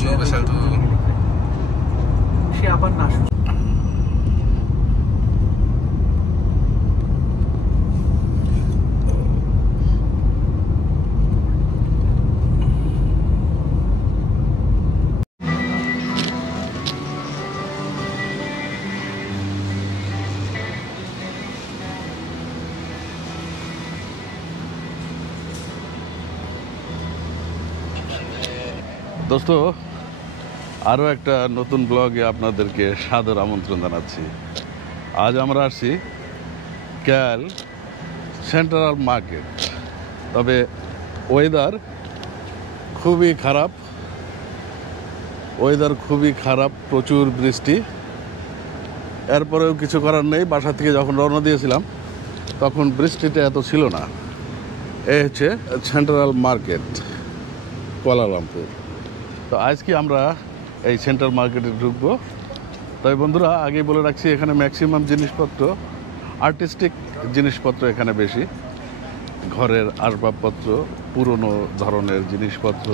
Coba satu. Siapa nas? দোস্ত আরও একটা নতুন ব্লগে আপনাদেরকে সাদর আমন্ত্রণ জানাচ্ছি। আজ আমরা আসছি ক্যাল সেন্ট্রাল মার্কেট। তবে ওয়েদার খুবই খারাপ, প্রচুর বৃষ্টি। এরপরেও কিছু করার নেই। বাসা থেকে যখন রওনা দিয়েছিলাম তখন বৃষ্টিটা এত ছিল না। এই হচ্ছে সেন্ট্রাল মার্কেট কুয়ালালামপুর। তো আজকে আমরা এই সেন্ট্রাল মার্কেটে ঢুকবো। তবে বন্ধুরা আগেই বলে রাখছি, এখানে ম্যাক্সিমাম জিনিসপত্র আর্টিস্টিক জিনিসপত্র এখানে বেশি। ঘরের আসবাবপত্র, পুরনো ধরনের জিনিসপত্র,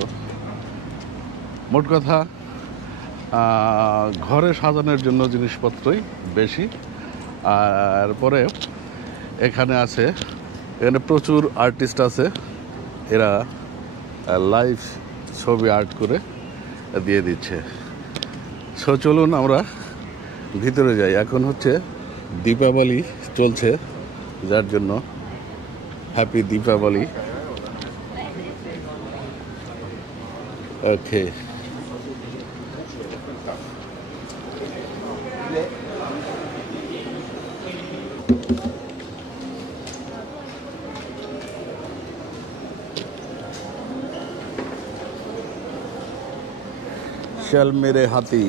মোট কথা ঘরে সাজানোর জন্য জিনিসপত্রই বেশি। আর পরে এখানে প্রচুর আর্টিস্ট আছে, এরা লাইভ ছবি আর্ট করে দিয়ে দিচ্ছে। সো চলুন আমরা ভিতরে যাই। এখন হচ্ছে দীপাবলি চলছে, যার জন্য হ্যাপি দীপাবলি। ওকে, চল মেরে হাতি।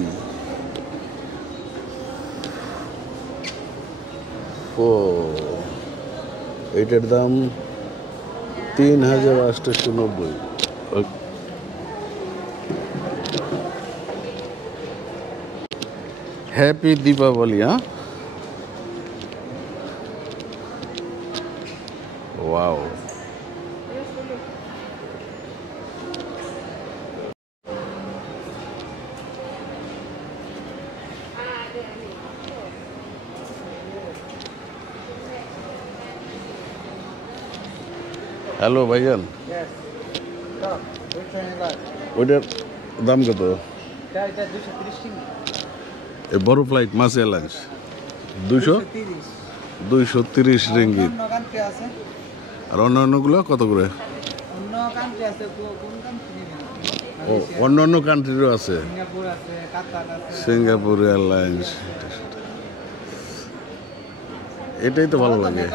ও এটার দাম ৩,৮৯০। হ্যাপি দীপাবলি। ওয়াও, হ্যালো ভাইজান, ওইটার দাম কত? বড় ফ্লাইট মাছ এয়ারলাইন্স 230 রিঙ্গিত। আর অন্যান্যগুলো কত করে? ও অন্যান্য কান্ট্রিরও আছে, সিঙ্গাপুর এয়ারলাইন্স। এটাই তো ভালো লাগে।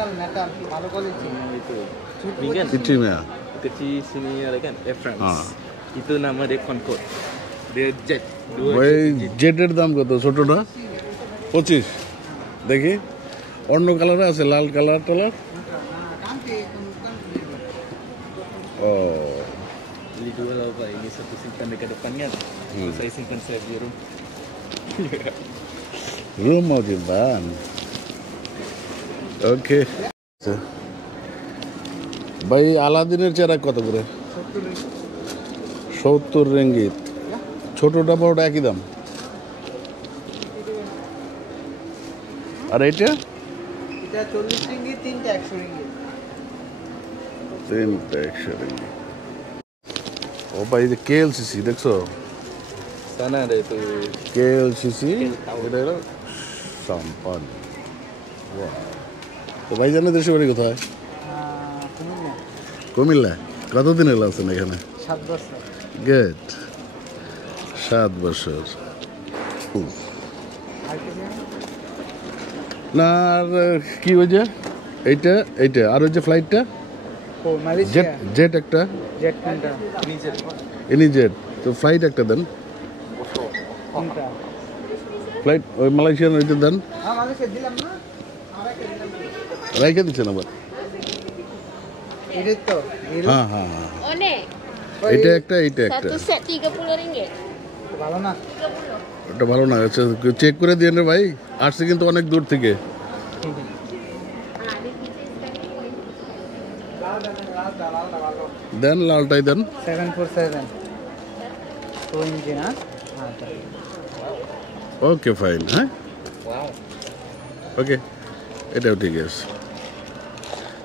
Kecil sini ada kan Air France. Itu nama dia Concorde. Dia jet. ওই জেটের দাম কত? ছোটটা 25। দেখি অন্য কালারে আছে, লাল কালার টালার। ও Beli dua lah Pak. Ini satu simpan dekat depan kan. Saya simpan saya di room. Room mau simpan. ওকে ভাই, আলাদিনের চেরাক কত করে? 70 রিঙ্গিত। ছোটটা বড়টা একই দাম। আর এইটা 40 রিঙ্গিত, 3টা 100 রিঙ্গিত। 3টা 100 রিঙ্গিত। ও ভাই, যে কেএলসিসি দেখছো? Sana ada itu. কেএলসিসি এটা হলো সাম্পান। তো ভাইজানের দেশে বাড়ি কোথায়? কুমিল্লা। কতদিন এলো আছেন এখানে? 7 বছর। গুড, 7 বছর। না আর কি ওই যে এইটা আর ওই যে ফ্লাইটটা জেট একটা এনি জেট। তো ফ্লাইট একটা দেন, ফ্লাইট ওই মালয়েশিয়ান ওইটা দেন। রাইখে দিচ্ছেন আবার? হ্যাঁ হ্যাঁ হ্যাঁ, এটা একটা এইটা একটা। Satu set 30 ringgit. ভালো না? ওটা ভালো না। আচ্ছা চেক করে দিয়ে রে ভাই, আসছে কিন্তু অনেক দূর থেকে। দেন লালটাই দেন। 747 2 इंची ना हां ওকে ফাইন হ্যাঁ Wow. ওকে এটাও ঠিক আছে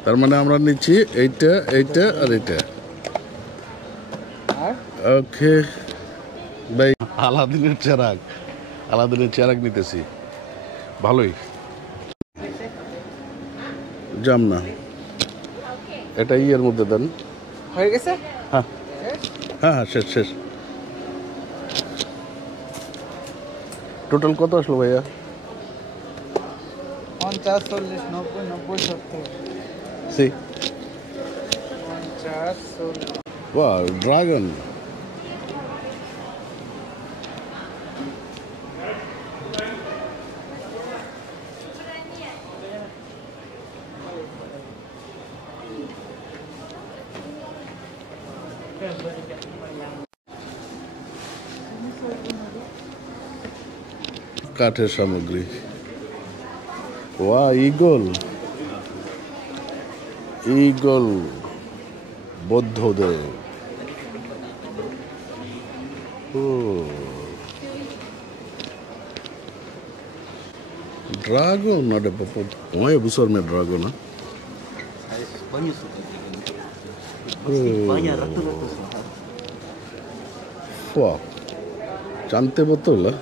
তার মানে আমরা নিচ্ছি এইটা এইটা আর এটা আর ওকে ভাই আলাদিনের চেরাগ নিতেছি ভালোই জাম না এটা ইয়ের মধ্যে দেন হয়ে গেছে হ্যাঁ হ্যাঁ শেষ শেষ টোটাল কত আসলো ভাইয়া 50 40 90 90 70 সি 50 40 ওয়াও ড্রাগন কাঠের সামগ্রী ওয়া ঈগল বৌদ্ধদের ও dragon ada pokoknya besar nih dragon ah. Banyak suka. Banyak ratus-ratus. Wah, cantik betul lah.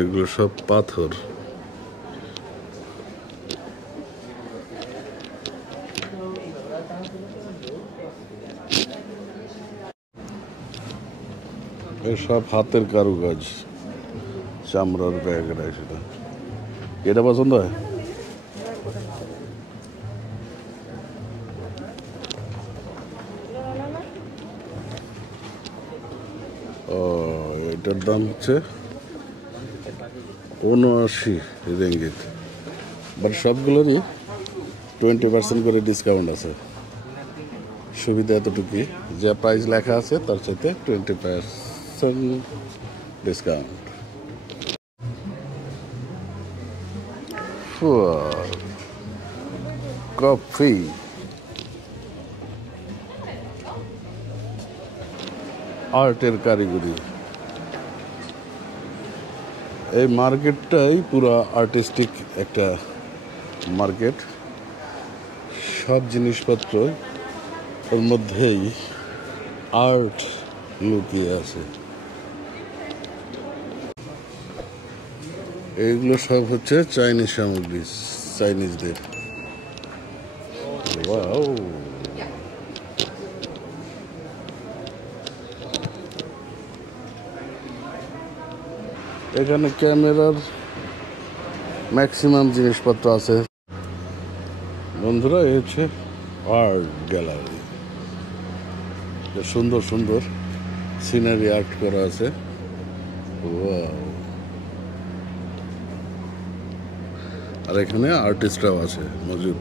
এগুলো সব পাথর এসব হাতের কারুকাজ চামড়ার ব্যাগ সেটা এটা পছন্দ হয় ও এটার দাম হচ্ছে 79 রিঙ্গিত বাট সবগুলোরই 20% করে ডিসকাউন্ট আছে সুবিধা এতটুকুই যা প্রাইস লেখা আছে তার সাথে 20% ডিসকাউন্ট কফি আর্টের কারিগরি এই মার্কেটটাই পুরো আর্টিস্টিক একটা মার্কেট সব জিনিসপত্র ওর মধ্যেই আর্ট লুকিয়ে আছে এইগুলো সব হচ্ছে চাইনিজ সামগ্রী চাইনিজদের ওয়াও এখানে ক্যামেরার ম্যাক্সিমাম জিনিসপত্র আছে বন্ধুরা এই হচ্ছে আর্ট গ্যালারি সুন্দর সুন্দর সিনারি আর্ট করা আছে ওয়াও আর এখানে আর্টিস্টরাও আছে মজুদ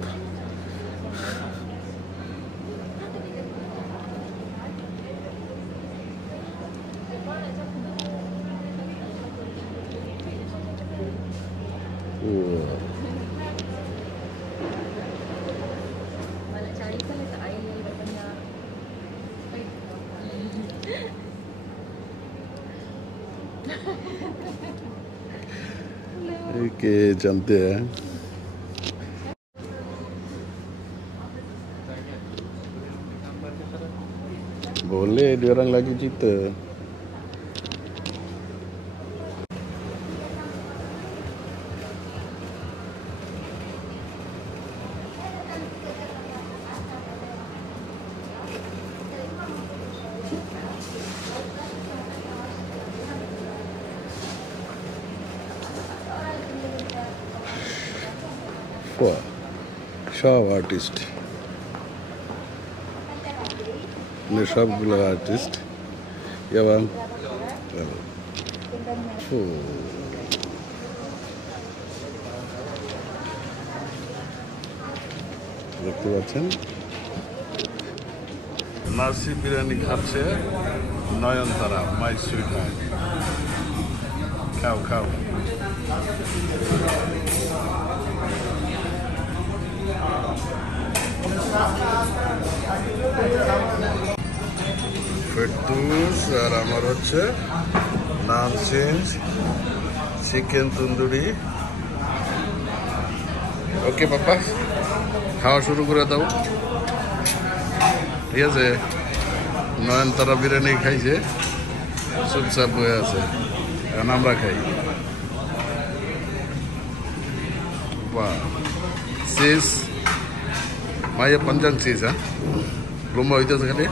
के जानते हैं boleh dia orang lagi cerita wah সব আর্টিস্ট সবগুলো আর্টিস্ট এবং দেখতে পাচ্ছেন নার্সি বিরিয়ানি খাচ্ছে নয়নতারা, মাই সুইট হার্ট। খাও খাও। ফেরদৌস আর আমার হচ্ছে নান চেঞ্জ, চিকেন তন্দুরি। ওকে পাপা, খাওয়া শুরু করে দাও। ঠিক আছে, নয়নতারা বিরিয়ানি খাইছে, চুপচাপ বয়ে আছে, এখন আমরা খাই। চিজ মাইয়া পঞ্চান চিজ, হ্যাঁ লম্বা হইতেছে খালি।